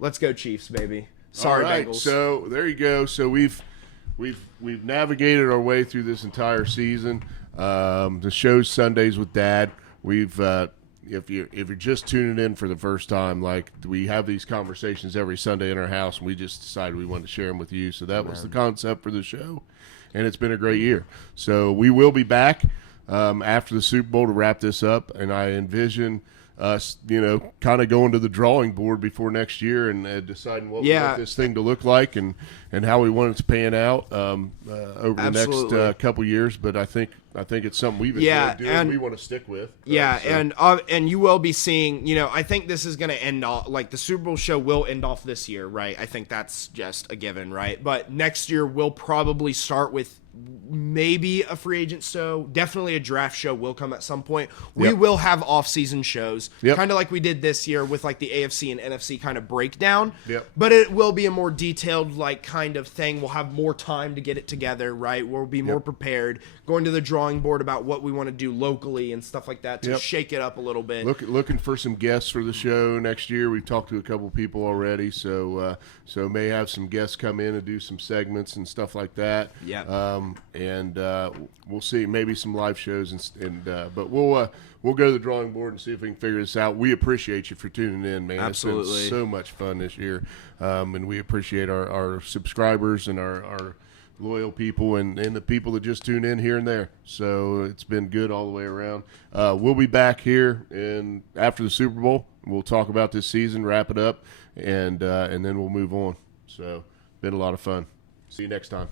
Let's go Chiefs, baby. Sorry, all right, Bengals. So there you go. So we've navigated our way through this entire season. The show's Sundays with Dad. We've if you're just tuning in for the first time, like, we have these conversations every Sunday in our house, and we just decided we wanted to share them with you. So that was the concept for the show, and it's been a great year. So we will be back after the Super Bowl to wrap this up, and I envision us, kind of going to the drawing board before next year and deciding what we want this thing to look like and how we want it to pan out over the next couple years. But I think it's something we've enjoyed doing and we want to stick with. And you will be seeing, I think this is going to end off, like, the Super Bowl show will end off this year, right? I think that's just a given, right? But next year we'll probably start with maybe a free agent show, definitely a draft show will come at some point. We Yep. will have off-season shows, Yep. kind of like we did this year with like the AFC and NFC kind of breakdown. Yep. But it will be a more detailed like kind of thing. We'll have more time to get it together, right? We'll be more prepared, going to the drawing board about what we want to do locally and stuff like that to Yep. shake it up a little bit. Looking for some guests for the show next year. We've talked to a couple people already, so may have some guests come in and do some segments and stuff like that. Yeah. And we'll see, maybe some live shows but we'll go to the drawing board and see if we can figure this out. We appreciate you for tuning in, man. Absolutely. It's been so much fun this year, and we appreciate our subscribers and our loyal people and the people that just tune in here and there. So it's been good all the way around. We'll be back here after the Super Bowl. We'll talk about this season, wrap it up, and then we'll move on. So been a lot of fun. See you next time.